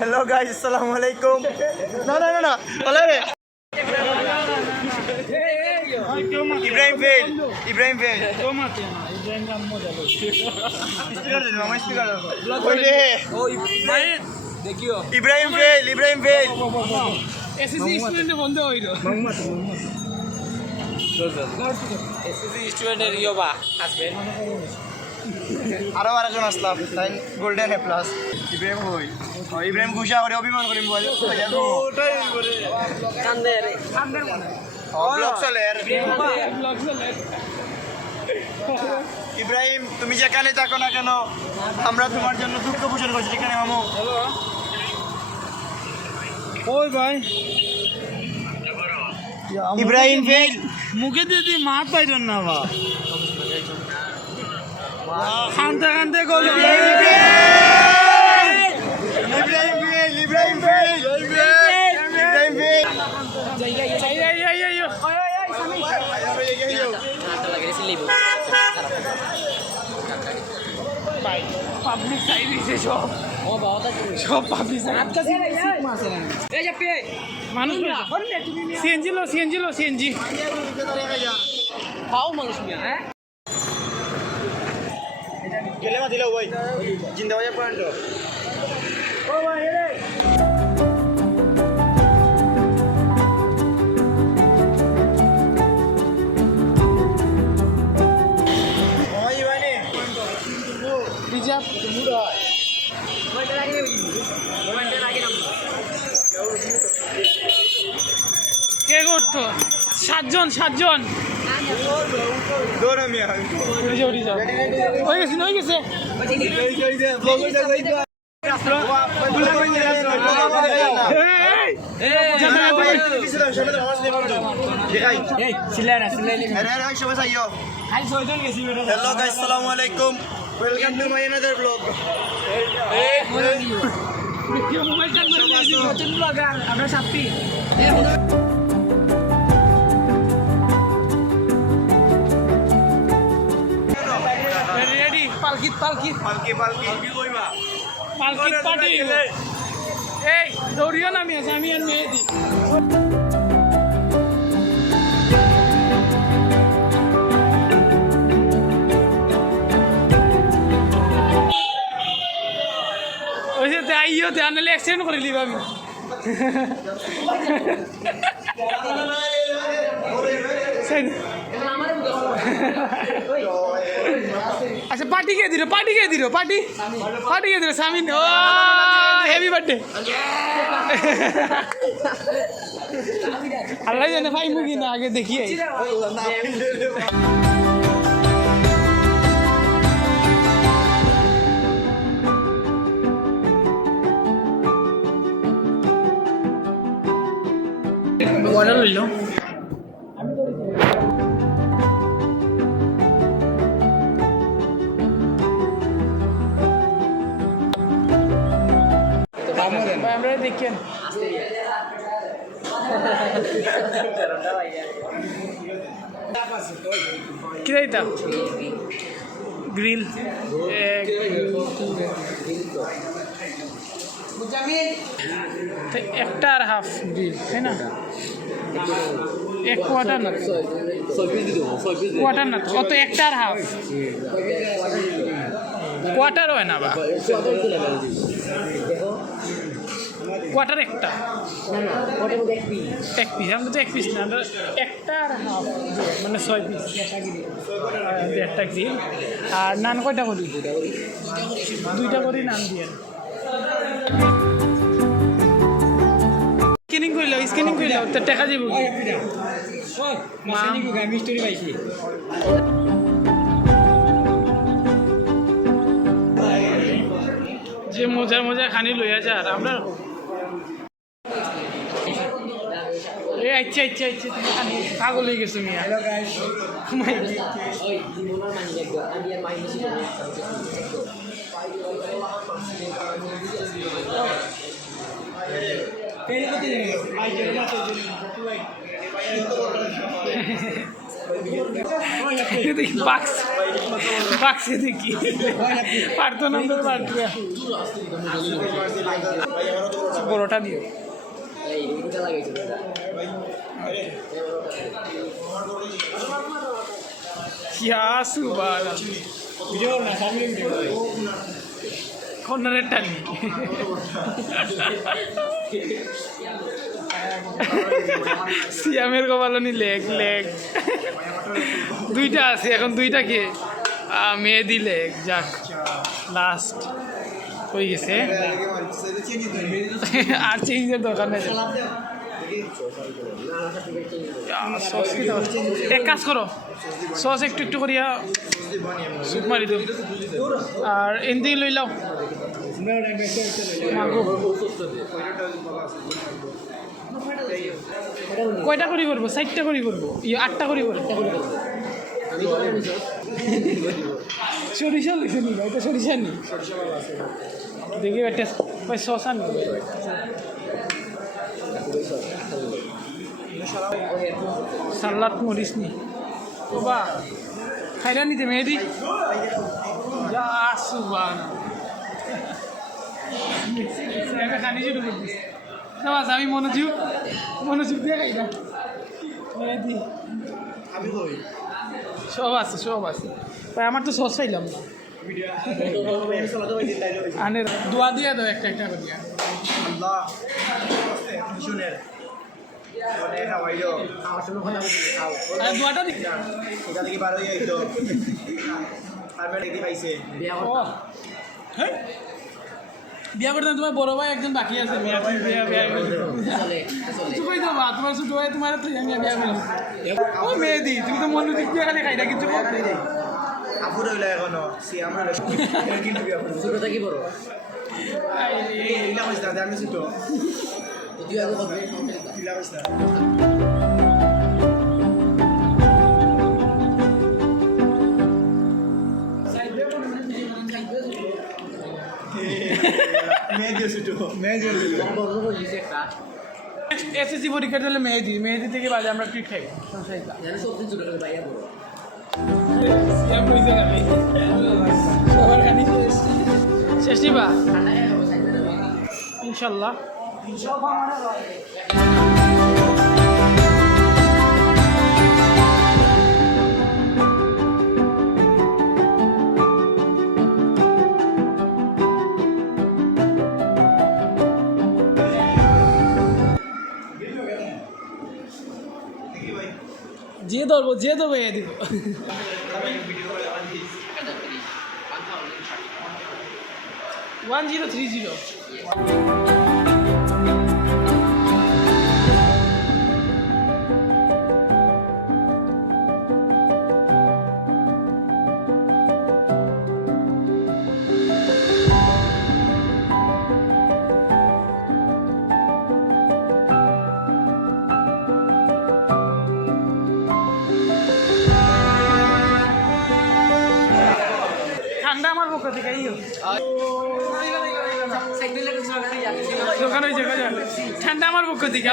Hello guys, assalamualaikum. No. Ibrahim fail. Ibrahim fail. Ibrahim fail. SSC student বন্ধ হইল SSC স্টুডেন্টের ইয়োবা আসবে আরো আরেকজন আসলাম তাই গোল্ডেন এ প্লাস ইব্রাহিম খুশা করে অভিমান করিম কান্দের মনে ব্লগ চলে ব্লগ চলে ইব্রাহিম তুমি যেখানে থাকো না কেন আমরা তোমার জন্য দুঃখ পোষণ করছি এখানে মামু ওই ভাই ইব্রাহিম ফেল মুখে দিদি মাত পাইছেন না বা খানতে গোল ইব্রাহিম ফেল পাবলিক সাইড দিছে সব পাবলিক সাইড মানুষ সিএনজি খাও মানুষ হ্যাঁ গেলে মা দিল ভাই জিন্দা বাজার পয়েন্ট ও ভাই রে কে করতো সাতজন হয়ে গেছে Hello guys, assalamualaikum. Welcome to my another vlog. আমরা সাপ্পি রেডি পালকিত পার্টি এই দৌড়িও নামি আছে আমি আর মেয়ে দিই ওই যে আইও ধ্যান নাহলে অ্যাক্সিডেন্ট করে নিব আমি আচ্ছা পার্টি কে দিল সামিন ও হ্যাপি বার্থডে আল্লাহ জানে ভাই মুগি না আগে দেখি অর্ডার লইল আমরা দেখেন কি দিতাম গ্রিল একটা আর হাফ গ্রিল তাই না এক কোয়ার্টার না অত একটা আর হাফ কোয়ার্টার হয় না বা কোয়ার্টার একটা এক পিস আমরা তো এক পিস না আমরা একটা আর হাফ মানে 6 পিস একটা গ্রিল আর নান কয়টা করি 2টা করি নান দিয়ে স্ক্যানিং করিল তো টাকা দিব যে মজা খানি লইয়া যা আর আমরা আচ্ছা তুমি খানি পাগল হয়ে গেছো মিয়া দেখি বাক্সে দেখি পারতো নাম্বার পারতো বড়টা দিও কর্নারের টানি সিয়ামের কপালনি লেগ দুইটা আছে এখন দুইটা কে মেহেদি লেগ যাক লাস্ট হয়ে গেছে আর চেঞ্জের দরকার নেই সস কি এক কাজ করো সস একটু করিয়া সুপ মারি দো আর এনদি লই লাও কয়টা করি করবো 4টা করি করবো 8টা করি করবো সরিষা লইছে নি এটা সরিষা নি দেখি একটা সস আনি সালাদ মরিস নি বাবা খাইলা নিতে মেহেদি খানি শুরু করছিস আমি মনোযোগ দিয়ে খাইলাম মেহেদি সব আছে তাই আমার তো সস চাইলাম না আনের দোয়া দিয়ে দাও একটা করিয়া দোয়াটা দিই বিয়া করতে তোমার বড় ভাই একজন বাকি আছে তোমার ছোট ভাই তোমার মেহেদি তুমি তো মনোযোগ দিয়ে খালি খাইটা কিছু আপুর হইলা এখনো ছোট থাকি বড় আমি ছোট এসএসসি পরীক্ষা দিলে মেহেদি থেকে বাজে আমরা ট্রিট খাই শেষ দিবা ইনশাল্লাহ যে দেবো এ দিব 1030 ঠান্ডা আমার পক্ষ থেকে দোকান হয়েছে ঠান্ডা আমার পক্ষ থেকে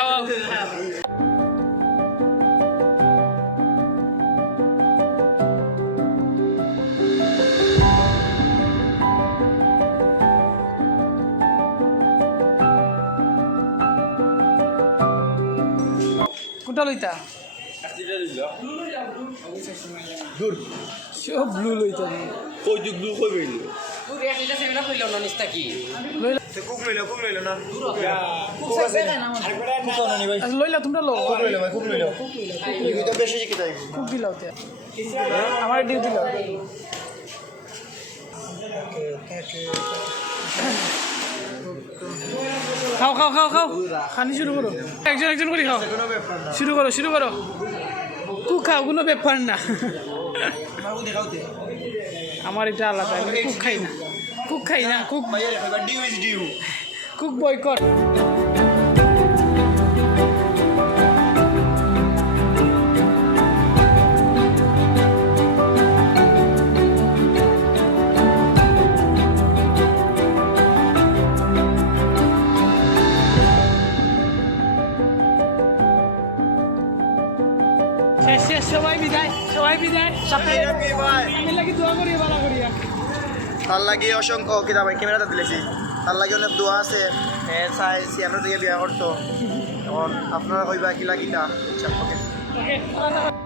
কোনটা লইতা দূর সব ব্লু লইতা কই দিক ব্লু কই গইল তুই একটা সেভেন আপ লইলাম না নিস্তা কি লইলা কুক লইলো না লইলা তোমরা লো কুক লইলো তো বেশি কি তাই খুব দিলাও তে আমার ডিউটি লাও খাও খানি শুরু করো একজন করে খাও শুরু করো কুক খাও কোনো ব্যাপার না আমার এটা আলাদা আমি কুক খাই না কুক বয়কট শেষ শেষ সবাই বিদায় সাথে আমি লাগি দোয়া করি ভালো করিয়া তার লাগে অসংখ্য কিতাব ক্যামেরাটা দিলেছি তার লাগে অনেক দোয়া আছে চাইছি আমরা থেকে বিয়া করতো এখন আপনারা কইবা কিলা কিতা ওকে